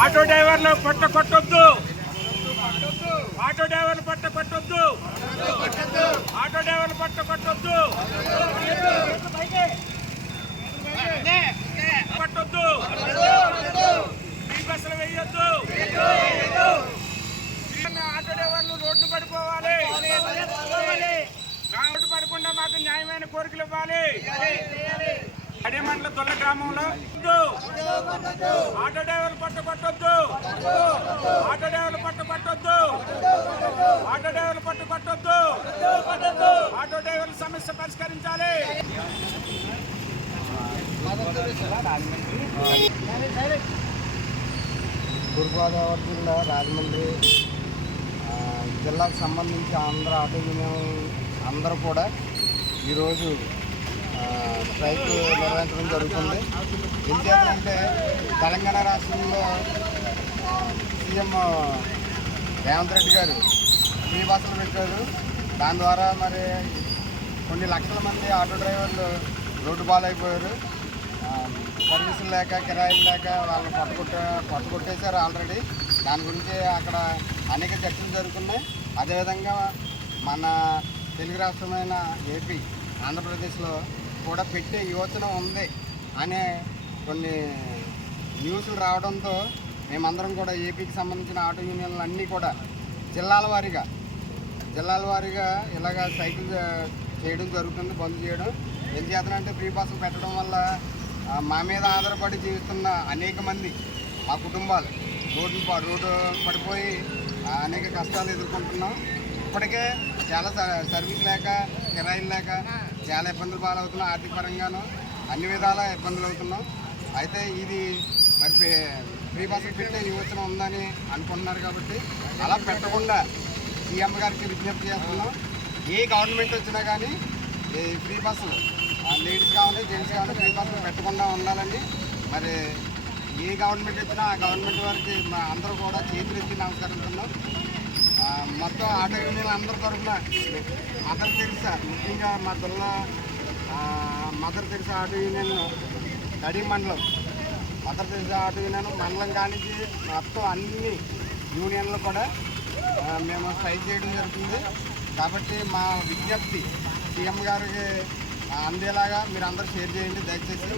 Auto డ్రైవర్లు పట్ట కొట్టొద్దు. Auto driver పట్ట కొట్టొద్దు. ఆటో డ్రైవర్ పట్ట కొట్టొద్దు. కోరికలు ఇవ్వాలి. అడిమండల దొల్ల గ్రామంలో ఆటో డ్రైవర్లు పట్ట పట్టొద్దు. ఆటో డ్రైవర్లు పట్ట పట్టొద్దు. ఆటో డ్రైవర్లు పట్టు పట్టొద్దు. ఆటో డ్రైవర్ల సమస్య పరిష్కరించాలి. తూర్పుగోదావరి జిల్లా రాజమండ్రి జిల్లాకు సంబంధించి ఆంధ్ర ఆటో యూనియన్ అందరూ కూడా ఈరోజు స్ట్రైక్ నిర్వహించడం జరుగుతుంది. ఏం తెలంగాణ రాష్ట్రంలో సీఎం రేవంత్ రెడ్డి గారు ఫ్రీ బస్సులు పెట్టారు. దాని ద్వారా మరి కొన్ని లక్షల మంది ఆటో డ్రైవర్లు రోడ్డు బాలైపోయారు సర్వీసులు లేక కిరాయిలు లేక వాళ్ళని పట్టుకొట్ట పట్టుకొట్టేశారు ఆల్రెడీ. దాని గురించి అక్కడ అనేక చర్చలు జరుగుతున్నాయి. అదేవిధంగా మన తెలుగు రాష్ట్రమైన ఏపీ ఆంధ్రప్రదేశ్లో కూడా పెట్టే యోచన ఉంది అనే కొన్ని న్యూస్లు రావడంతో మేమందరం కూడా ఏపీకి సంబంధించిన ఆటో యూనియన్లు అన్నీ కూడా జిల్లాల వారీగా జిల్లాల వారీగా ఇలాగ సైకిల్ చేయడం జరుగుతుంది బంద్ చేయడం. ఏం చేతనంటే ఫ్రీ బస్సులు పెట్టడం వల్ల మా మీద ఆధారపడి జీవిస్తున్న అనేక మంది మా కుటుంబాలు రోడ్డు రోడ్డు పడిపోయి అనేక కష్టాలు ఎదుర్కొంటున్నాం. ఇప్పటికే చాలా సర్వీస్ లేక కిరాయిలు లేక చాలా ఇబ్బందులు పాలవుతున్నాం ఆర్థిక పరంగాను అన్ని విధాల ఇబ్బందులు అవుతున్నాం. అయితే ఇది మరి ఫ్రీ బస్సు పెట్టే యోచన ఉందని అనుకుంటున్నారు కాబట్టి అలా పెట్టకుండా సీఎం గారికి విజ్ఞప్తి చేస్తున్నాం. ఏ గవర్నమెంట్ వచ్చినా కానీ ఫ్రీ బస్సులు లేడీస్ కావాలి జెంట్స్ కావాలి ఫ్రీ బస్సులు పెట్టకుండా ఉండాలండి మరి ఏ గవర్నమెంట్ వచ్చినా ఆ గవర్నమెంట్ వారికి మా అందరూ కూడా చేతులెత్తి నమస్కరిస్తున్నాం. మొత్తం ఆటో యూనియన్ అందరి తరఫున మదర్ తెరిసా ముఖ్యంగా మా జిల్లా మదర్ తెరిసా ఆటో యూనియన్ కడి మండలం. మదర్ తెరిసా ఆటో యూనియన్ మండలం కానించి మొత్తం అన్ని యూనియన్లు కూడా మేము ఫైట్ చేయడం జరుగుతుంది. కాబట్టి మా విజ్ఞప్తి సీఎం గారికి అందేలాగా మీరు అందరూ షేర్ చేయండి దయచేసి.